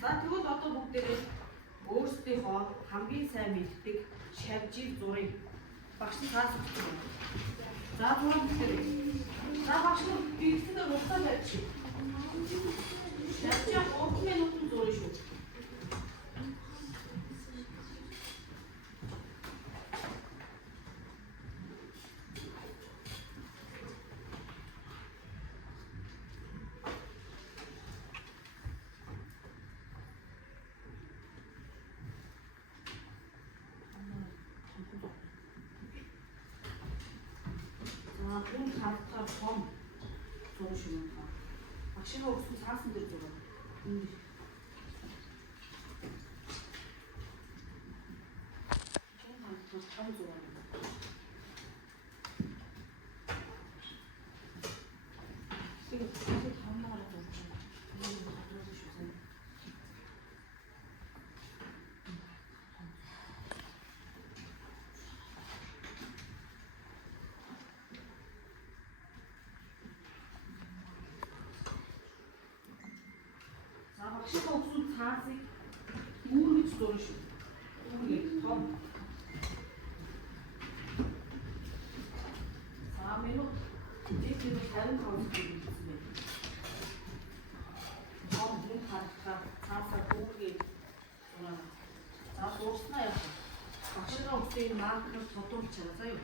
За тэгвэл одоо бүгдээрээ өөрсдийнхөө хамгийн сайн мэддэг шавжийг зурыг багш нь цаас өгч байна. За зураг бүгдээрээ. За багш нь бичлэгээр уцаа тавьчих. Шавжийг 3 минутын зураг шүү. Хүн хавтгаар том зураг шүү. Багшийнхаа өгсөн цаасан дээр зураг. Хүн хавтгаар том зураг. Тэгээд хамаагаар зурж байна. Багшийнхаа өгсөн цаасыг үүргэж зурна шүү. Үүргээд том. За минут дээдээ 55 гэсэн байна. Том хүн харахаар цаасаа үүргээд зурна. За дуусна яах вэ? Багшийнхаа өгсөн маркер тодруулж чараа заа юу.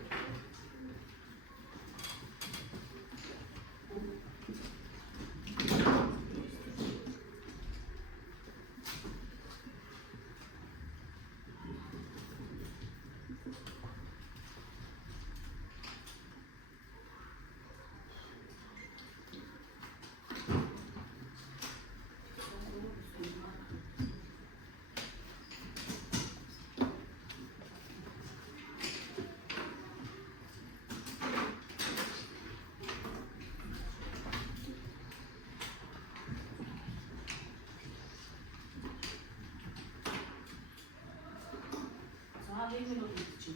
아, 1minut 있지.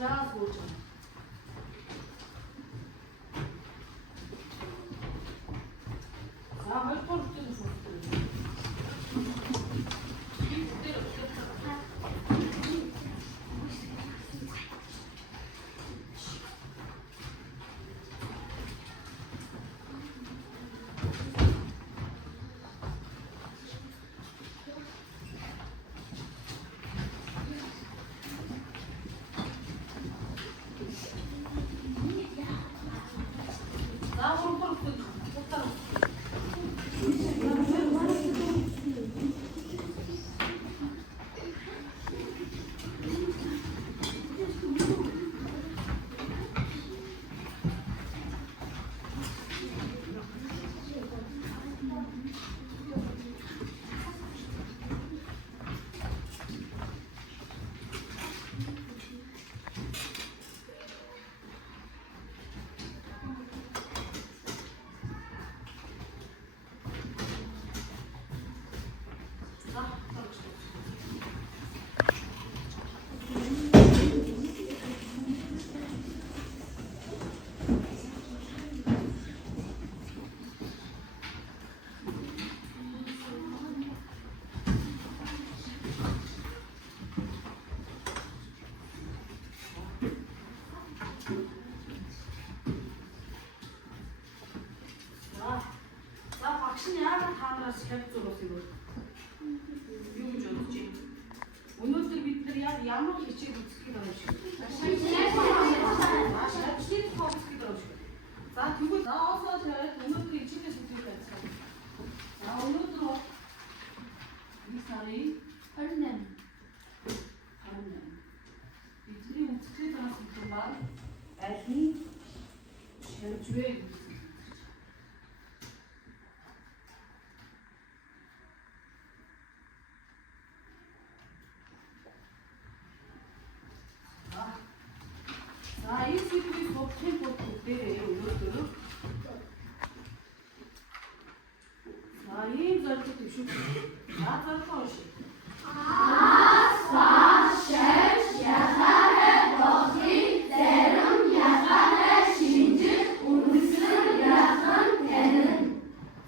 Зараз будемо. А, ви порти не шукаєте. 500 юу гэж бодож байна. Өнөөдөр бид нар яг ямар хичээл үзэх гэж байгаа юм шиг. Шавьчлын тухай үзэх гэж байгаа юм шиг. За тэгвэл заосоо тавиад өнөөдөр хичээлээ үзэх гэж байна. За өнөөдөр энэ сарын 28. Бидний үзэх гэж байгаа зүйл маань аль нь шавьж вэ? За энэ сэдвийг бодохын тулд бүгдээрээ өнөөдөр ийм зорилго төвшүүлж байна. За зорилго уншия.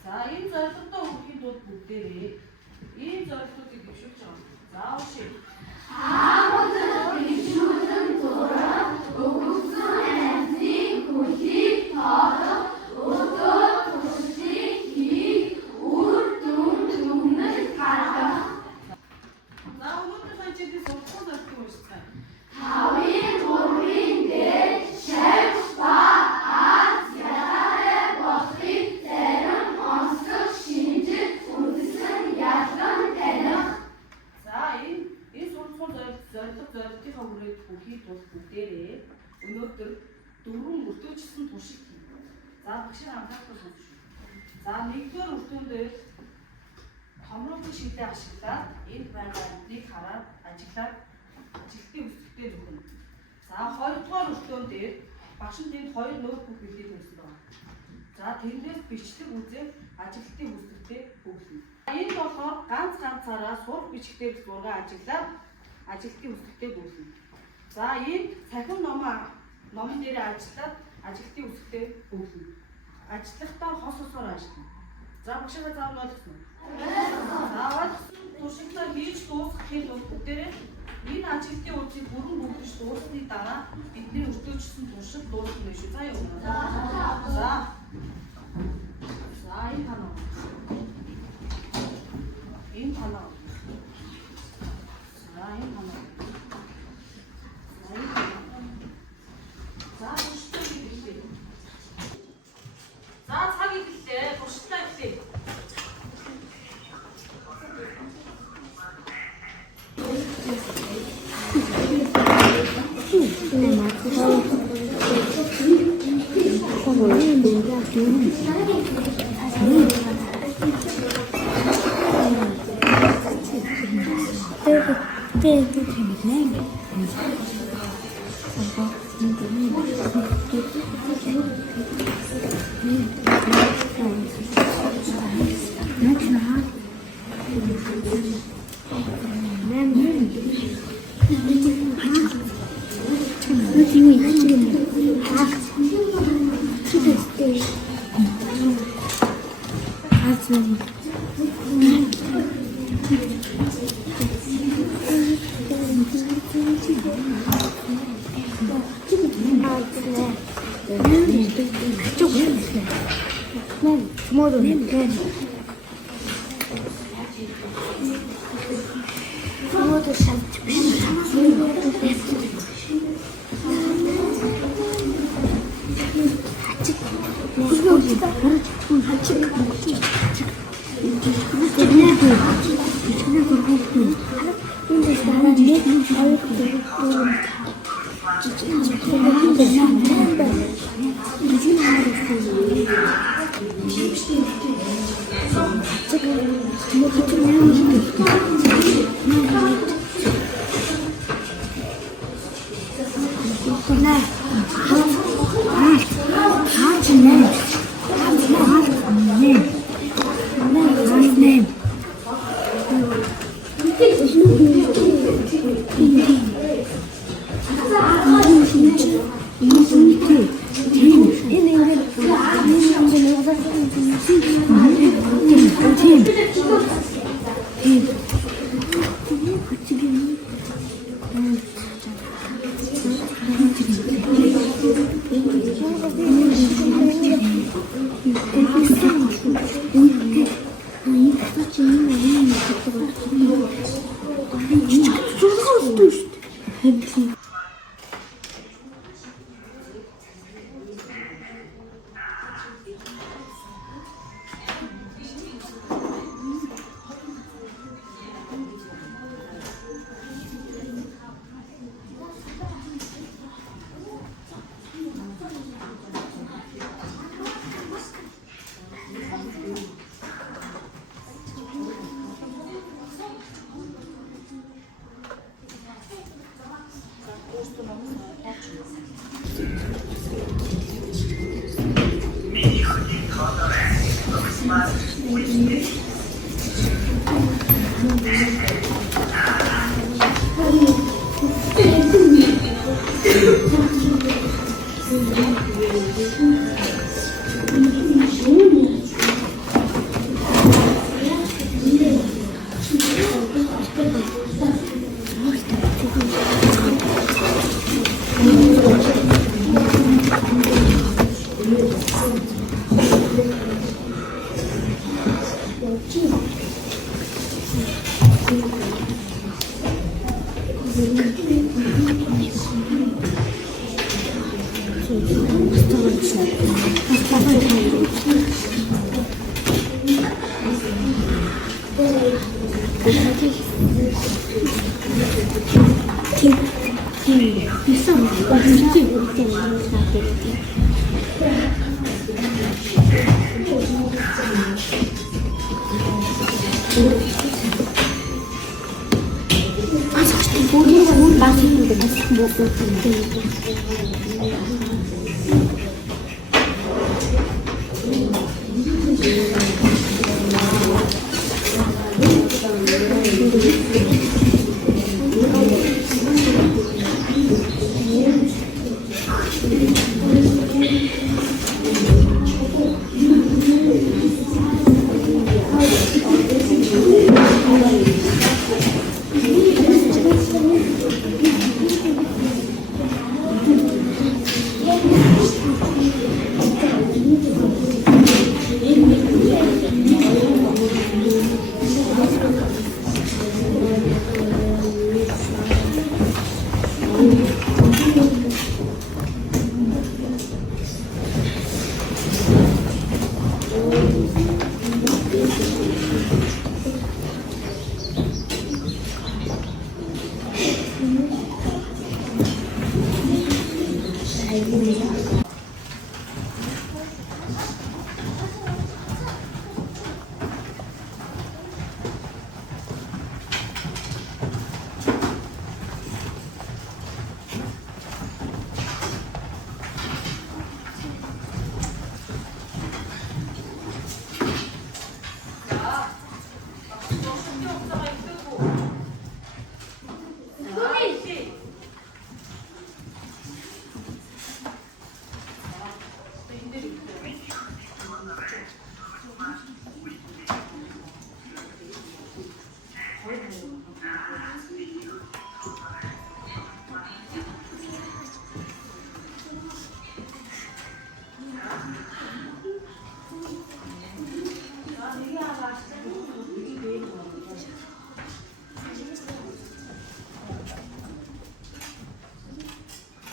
За энэ зорилгодоо хүрэхийн тулд бүгдээрээ ийм зорилгоодыг төвшүүлж байгаа. За уншия. Зорилгынхаа хүрээд бүхий тул бүгдээрээ өнөөдөр 4 өртөөжсөн туршиг хийнэ. За багш анхаарал тавьж шүү. За 1-р өртөөнд дээр томруулсан шиглээ ашиглаад энэ байгаа амтныг хараад ажиглаад ажилтны үсгтээ зүгнэ. За 2-р өртөөнд дээр багш нь тэнд 2 ноутбук бэлдээд өгсөн байна. За тэрнээс бичлэг үзээ ажилтны үсгтээ бүглэнэ. Энэ болохоор ганцаараа сурах бичгээр зураг ажиглаад ажилтны үсгтээ бүглэнэ. За энэ цахим номон дээр ажиллаад ажилтны үсгтээ бүглэнэ. Ажиллахдаа хос хосоор ажиллана. За багшаа заавал ойлгосон уу? Заавал туршигтаа хийж дуусгахын тулд бүгдээрээ энэ ажилтны үсгийг бүрэн бүглэж дуусны дараа бидний өртөөжсөн туршид дуусгах нь шүү. За юу? За энэ танаа. Энэ танаа. За энэ танаа. За туршилтаа хийлээ. За цаг ирлээ. Туршилтаа хийлээ.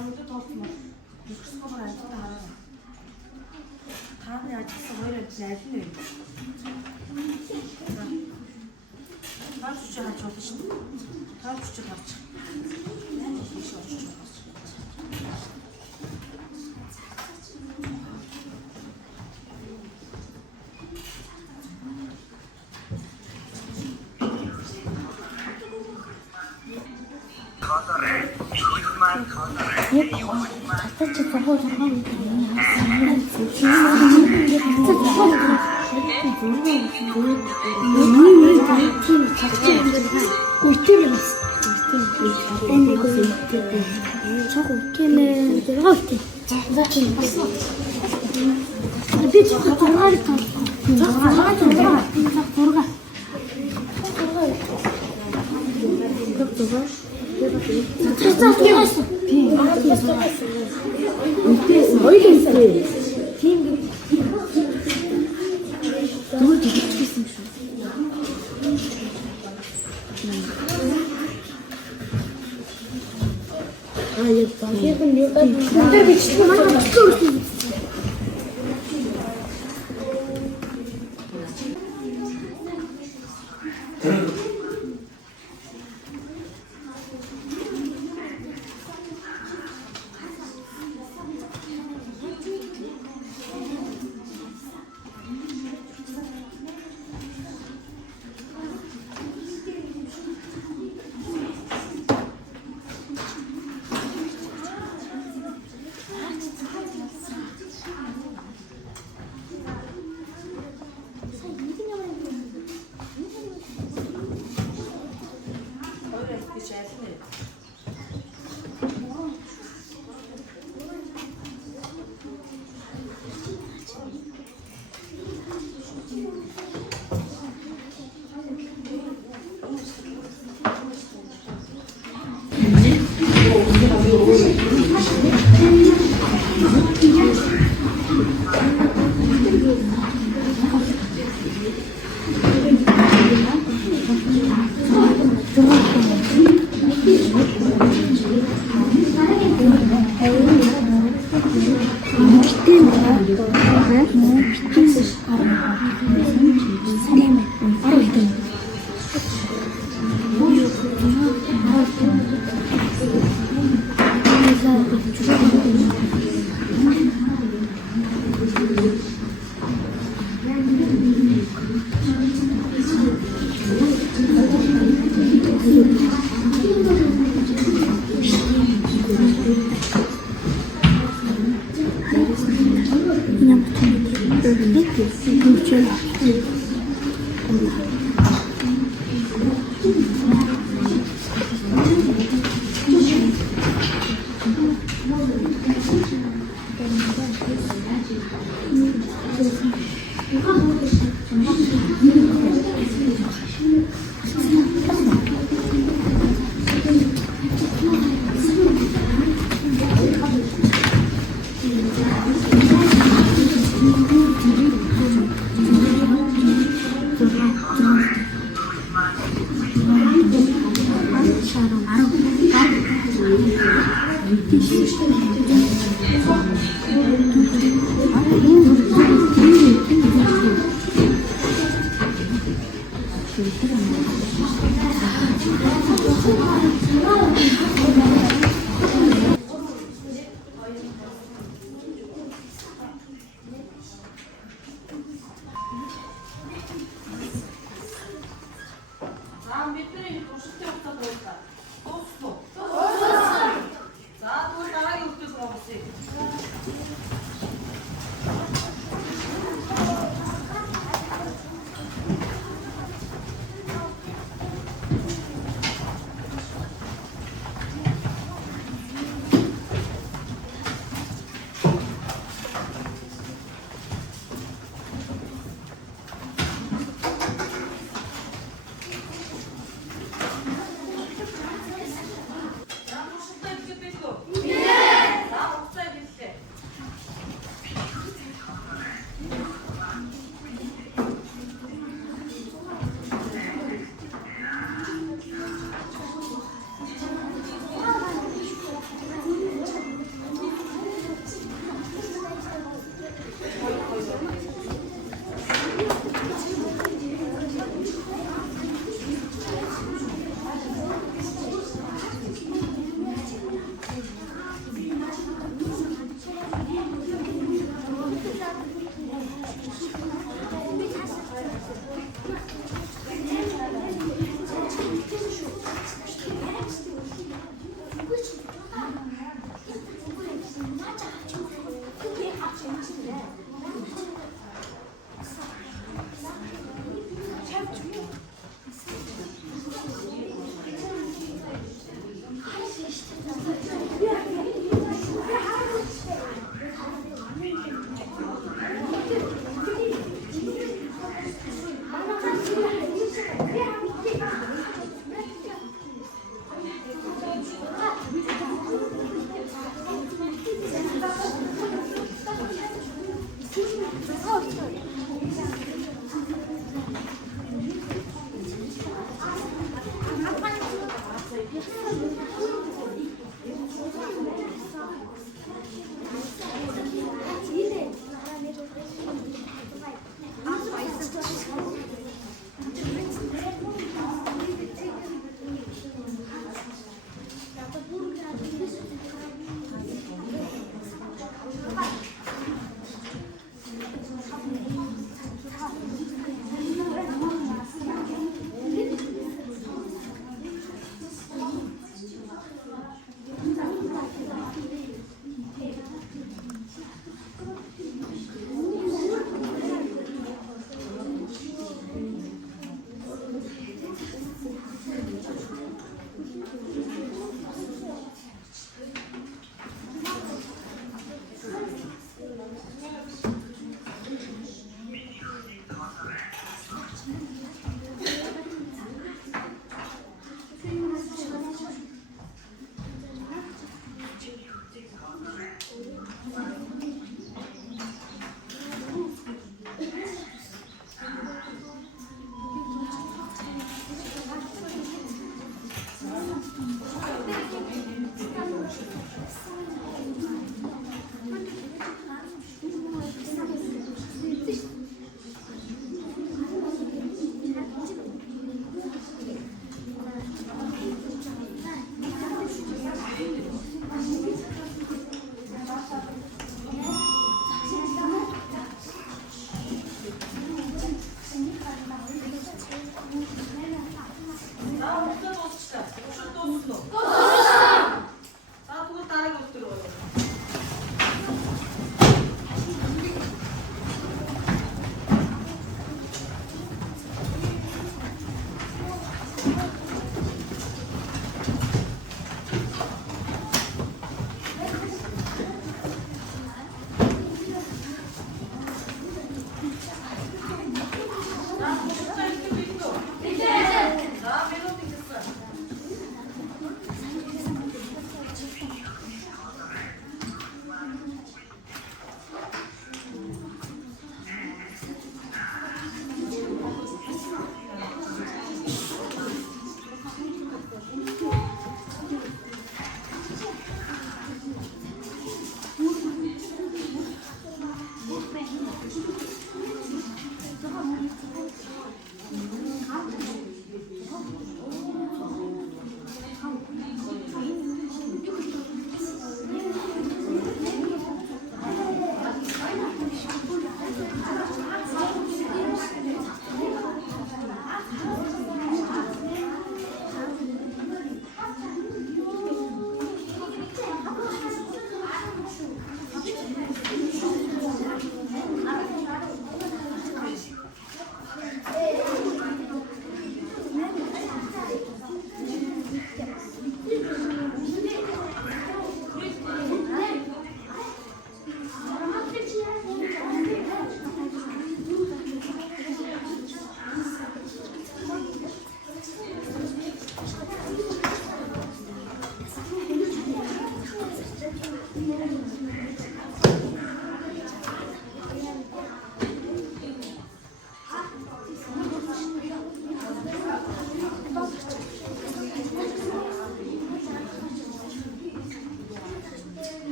먼저 떴으면 육수가 알잖아. 다음에 아직도 뭐를 내주네. 나 주제 같이 어디시? 나 주제 같이. 저거 웃기네. 내가 웃기. 나 지금 봤어. 저거 돌아가니까. 저거 돌아가. 진짜 어디가 있어? 어디가 있어? 비행기. 너무 되게 죽겠어. 아, 예뻐. 이건 내가 근데 지금 하나 다음 밑줄이 도실 때부터 보였다. 또 수도. 자, 또 나가기 웃겨서 가보지. 자, 도실 때 이렇게 뺐고. 자, 옥사에 밑에.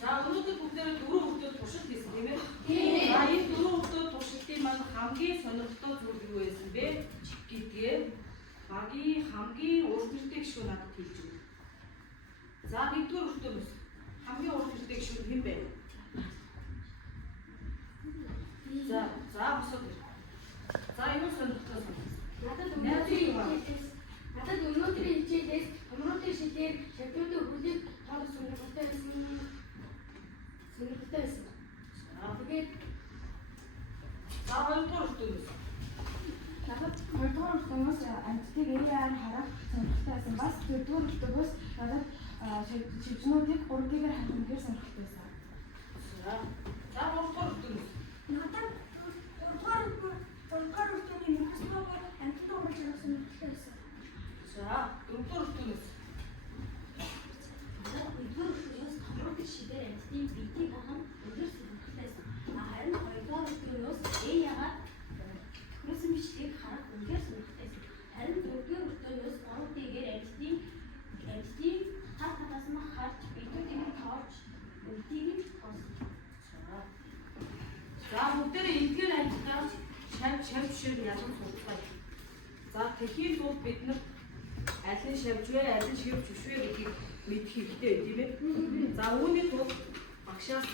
За өнөөдөр бүгдээрээ дөрөв хүүхдүүд туршилт хийсэн тийм ээ? За энэ дөрөв хүүхдүүд туршилтын маань хамгийн сонирхолтой зүйл юу байсан бэ гэдгээ багийн хамгийн урт нэртэй гишүүн надад хэлж өгнө. За нэгдүгээр хүүхдөөс хамгийн урт нэртэй гишүүн хэн бэ? За босоод ир. За юу сонирхолтой санагдав? Надад өнөөдрийн хичээлээс өмнөдийн шилээр шавьдуудын хөлийг тоолох сонирхолтой байсан. Тэгээд за хоёрдугаар хүүхдөөс надад хоёрдугаар хүүхдээс амьтдыг ээгээр харах сонирхолтой байсан. Бас дөрөвдүгээр хүүхдээс надад шивжнүүдийг 3D-гээр харах үнээр сонирхолтой байсан. За гуравдугаар хүүхдөөс Надад гурван хүүхдийн микроскопоор амьтан уурж харах сонирхолтой байсан. за дөрөвдүгээр хүүхдөөс Өдөр өдрөөс томрог шидээр амьтдын бидийг хахан өдөр сонирхолтой байсан. Харин хоёрдугаар өдрөөс яагаад төхрөсөн бичлэгийг харах үнээр сонирхолтой байсан. Харин дөрөвдүгээр өдрөөс 3D-гээр амьтдын хар хатаас нь харж бидүүдийг тоолж үлдийг нь тоосон. за бүгдээрээ эдгээр амьтдаа шавь шиг ялан судалгаа. За тэхийн тулд бид нар аль нь шавьж вэ, аль нь шивж биш вэ гэдгийг мэдэх хэрэгтэй тийм ээ. За үүний тулд багшаас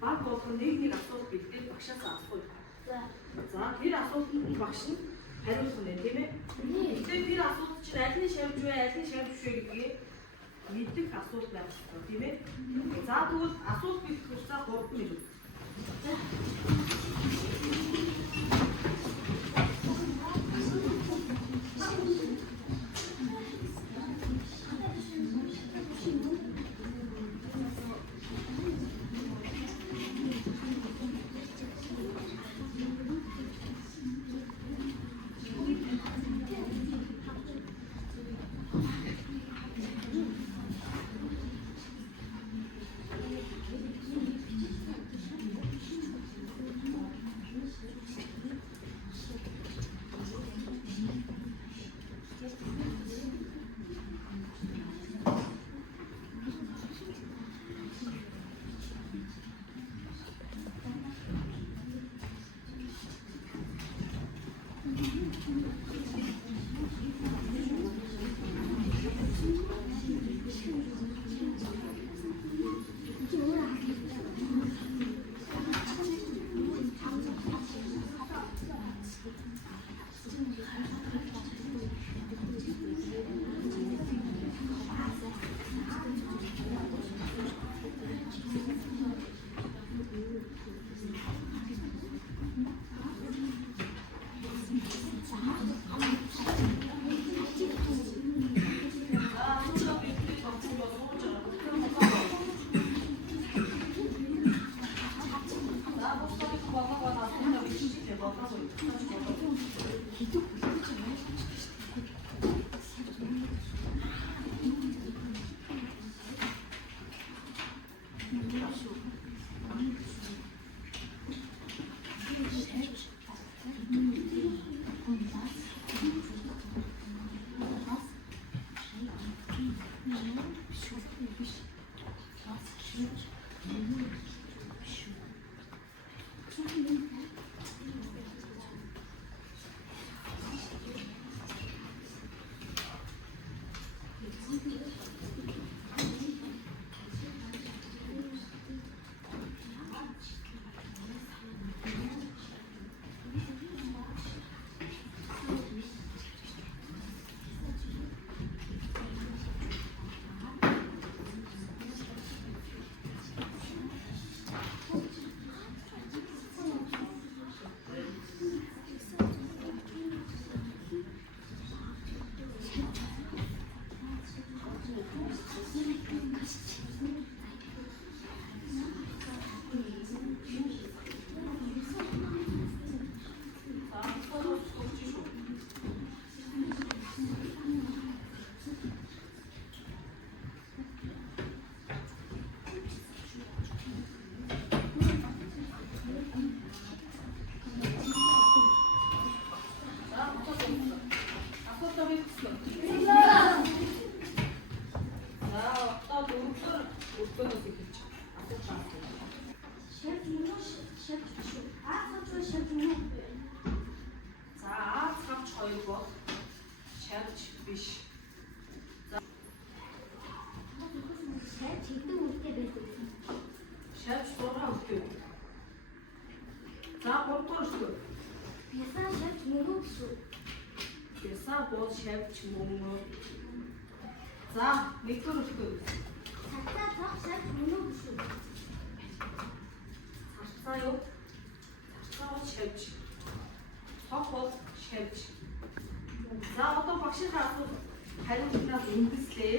баг болгон нэг асуулт бэлдээд багшаас асуух. За тэр асуултанд багш нь хариулах нь тийм ээ. Тэгэхээр тэр асуулт чинь аль нь шавьж вэ, аль нь шавьж биш вэ гэдгийг мэдэх асуулт байх хэрэгтэй тийм ээ. За тэгвэл асуулт бэлдэх хугацаа 3 минут. шавж мөнгө. За, нэгдүгээр өгтөө. Цацаа цог шавж мөнгө гэсэн. Цацаа юу? Цацаа шавж. Цог бол шавж. За, одоо багшийн асуулт хариултнаас үндэслээ.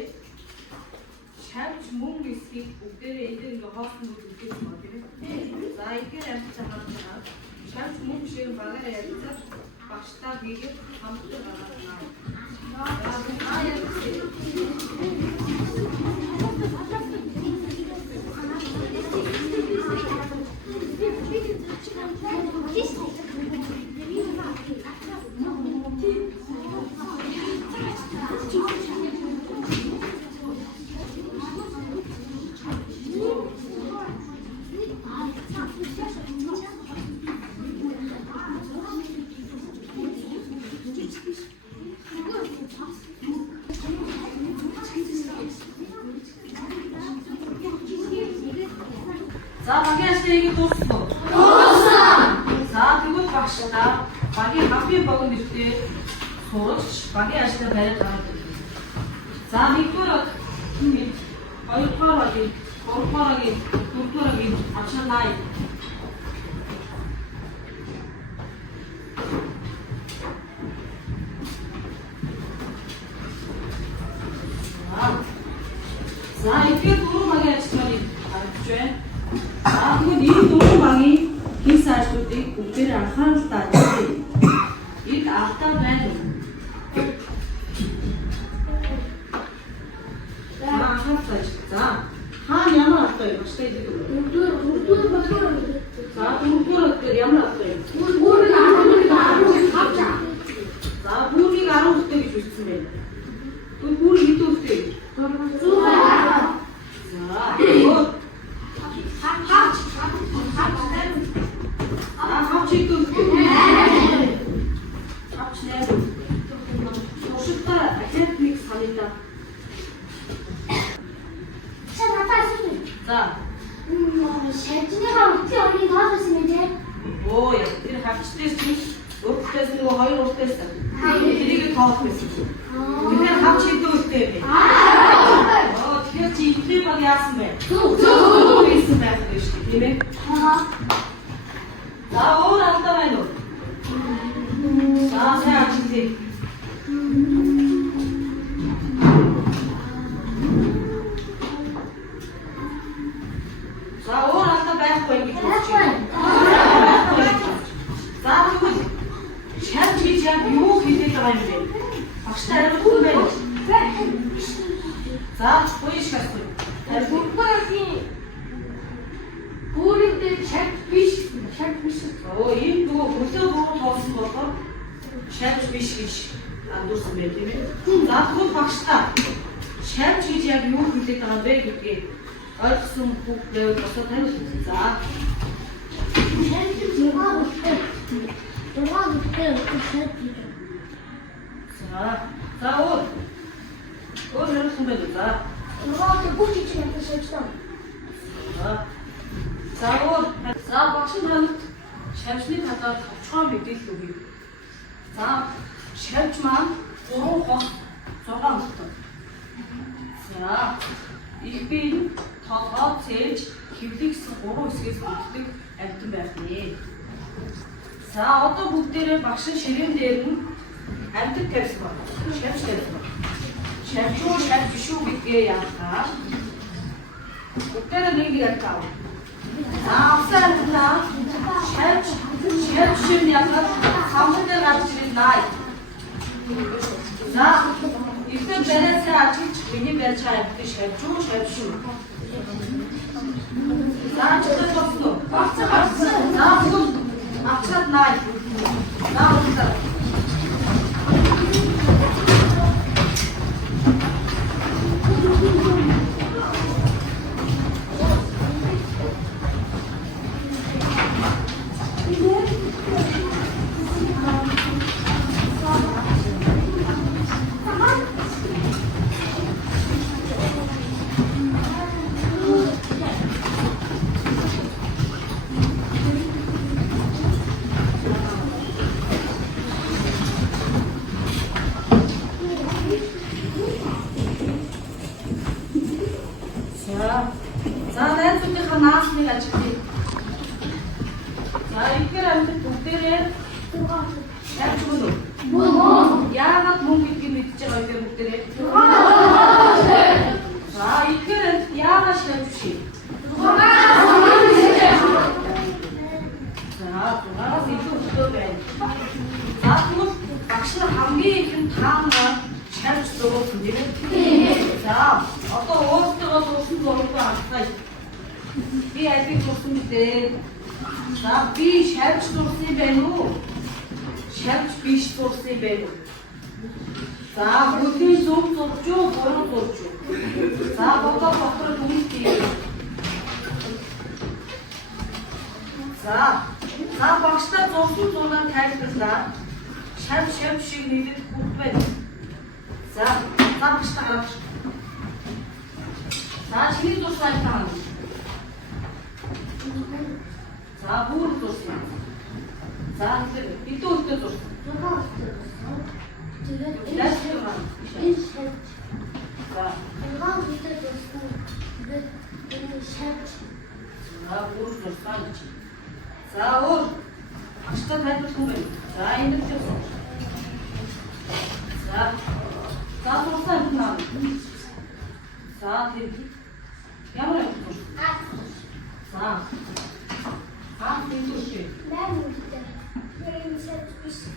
Шавж мөнгө эсхийг бүгдээрээ эдгээр ингээ хоосон үг үлдээсэн ба тийм ээ. За, эдгээр амьд хамаарна. Шавж мөнгө шиг багаараа ялцаж багштаа хийгээд хамтдаа гаргана. За багийн ажлыг дуусна уу? Дуусна. За тэгвэл багшаа багийн хамгийн богино нэртэй сурч багийн ажлаа бариад гараад ирнэ. За нэгдүгээр хоёрдугаар багийн гуравдугаар багийн дөрөвдүгээр багийн авчаалаа. За эдгээр дөрөв багийн ажлыг харж байна. Тэгвэл энэ дөрвөн багийн хин сайжруудыг бүгдээр анхаарал татъя. Энд алдаа байна уу? За анхаарал тааж. За хаана ямар алдаа юм баштай хэлээд өгөө. Дөрөвдүгээр багийн. За дөрөвдүгээр ямар алдаа юм? Бүрийг 10 авчаа. За бүрийг 10 хүнтэй гэж бичсэн байна. Тэгвэл бүрийг хэдэн хүнтэй? 100. За. Шавжныхаа үлдээ оны тоолсон юм тий. Оо яа, тэр хавчдээс чи өөртөөс нөгөө хоёр уртээс тэрийг тоолох байсан. Тэр хавч хэдэн үлдээ бэ? Оо тэгэхээр чи ихний баг яасан бэ? Зөв байсан байх гэж тийм ээ. За өөр алдаа байна уу? За сайн ажиглая. За өөр алдаа байхгүй гэж бодчих. За тэгвэл шавж хийж яг юу хийгээд байгаа юм бэ? Багштай хариулсан байна уу? За үеиш гасгүй. Бүрийг дээр шавж биш. Оо ийм нөгөө хөлөө буруу тоосон болохоор шавж биш гэж андуурсан байх тийм ээ. За тэгвэл багштай шавж хийж яг юу хийгээд байгаа юм бэ гэдгийг Ойлгосон хүүхдээ босоо тавьчихсан. За. За өөр. Өөр хариулсан байх уу? За. За өөр. За багш нарт шавьчны талаар товчхон мэдээлэл өгье. За шавьч маань 3 хот 6 хөлтөө. За их бие толгой цээж хэвлэх 3 хэсгээс бүрддэг амьтан байх нэ. За одоо бүгдээрээ багш ширээн дээр нь амьтан тавьсан байна. Шавьч тавьсан байна. Шавьч уу шавьч биш үү гэдгээ яахаа. Бүгдээрээ нэг ярьтаа. За авсаалаа. Шавьч шин яхад самбар гарч ирнэ. За ихэнх барайсаа ажиж миний барьж байгаа амьтан шавьч уу шавьч шүү. За чөлөө босноо. За бүгд авчаад наа. За бүгд За найзуудынхаа наасныг ажиглая. За ихэр амьд бүгдээрээ шавьч мөн үү? Яагаад мөн гэдгийг мэдчихэж байгаа юм бүгдээрээ? За ихэр амьд яагаад шавьч шив? За дугаараас илүү өсдөө байна. За тэгвэл багш нар хамгийн ихэнд таамаг шавьч зурсан тийм ээ? За одоо өөртөө зурсан зургийг харахаа. Би алийг зурсан гэдэг. За би шавьч зурсан байна уу? Шавьч биш зурсан байна уу? За бүдгийн зөв зурж уу, буруу зурж уу? За бодоо дотор дүнтэй. За багштай зурсан зураг тайлбарлаа. Шавьч шиг нийлээд хүүхд байна. За багштай хараач. За чиний зурсаар таа. За бүр зурсан. За тэр хэдэн өстө зурсан? 6 өстө. Тэгээд энэ за 6 өстө зурсан. Тэгээд энэ шавьч. За бүр зурсан чи. За өөр аштай тайлбарлах юм. За энэ зурсан. За зурсан наа. За тэр ямар юм? За энэ шүү.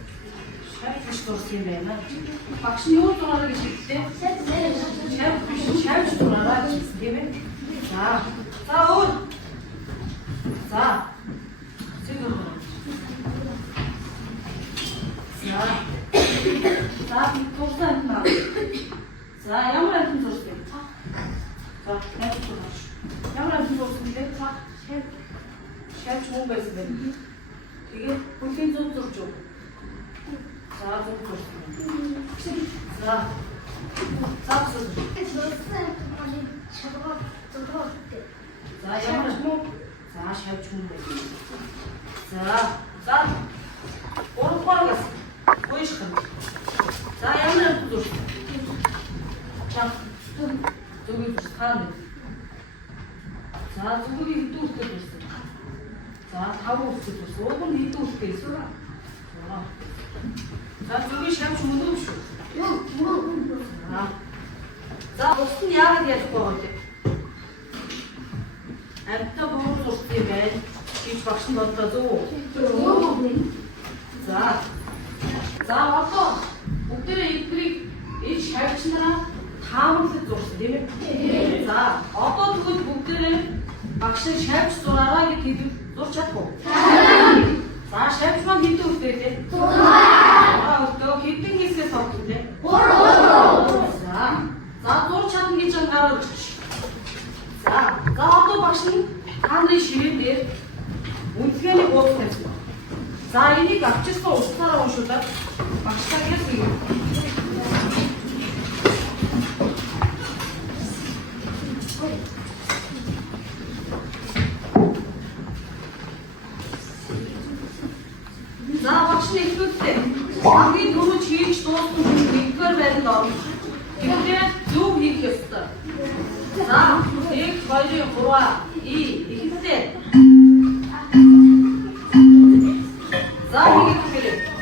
Шавьч зурсан байна. Багш нь юу зураг гэж хэлдэг? Шавьч зураг гэсэн тийм ээ. За өөр. За зурсан. наа. За ямар амт зурсан? За ямар амт зурсан бэ? Шавьч мөн байсан байна. Тэгээд бүлийн зүг зурж юу? За зүг зурсан. За За ямар мөн? За шавьч мөн байсан. За урахгаас гойш хам. За ямар амт зурсан? Чам зүгийг хаана? За зүгийг хэдүүлдэг байсан. За 5 үстэй зүс. Уг нь хэдэн үстэй эсвэл? За зүгийн шавьч мөн үү шүү. За ус нь яагаад ялахгүй байгаа вэ? Амттай буур зурсан юм байна. Гэж багш нь бодлоо зөв. За одоо бүгдээ эдгэрийг энэ шавьч нараа таамаглаж зурсан тийм ээ? За одоо тэгвэл бүгдээ багш нь шавьч зураараа гэж хэлв зурч чадахгүй. За шавьч маань хэдэн үстэй вэ? Өдөө хэдэн хэсгээс тогтсон бэ? 3. За зурч чадна гэж гараад ирчих. За одоо багш нь хааны ширээн дээр үнэлгээний бууз тавьсан. За энийг авчирсан утсаараа уншуулаад багштай хэлсэн. За багш нь ихлүүдтэй. Хамгийн түрүү хийж дууссан нэгдүгээр байранд орно. Тэгвэл зөв хийх ёстой. За 1 2 3 ихтэй. За хийх хэрэгтэй.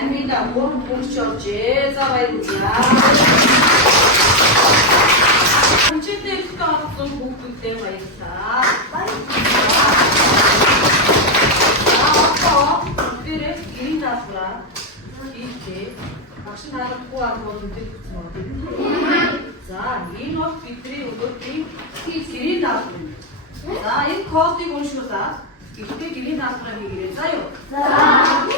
Аминда гурван бүгч оржээ. За баярлалаа. Хэмжээтэй ихтэй олсон бүгдүүдээ баярлалаа. Бэрэг гэрийн даалгавраа хийхдээ багш наадахгүй аргууд үдээд өгсөн байна. За энэ бол бидний өнөөдрийн гэрийн даалгавар. За энэ кодыг уншуулаад ихтэй гэрийн даалгавраа хийгээрэй. За юу? За.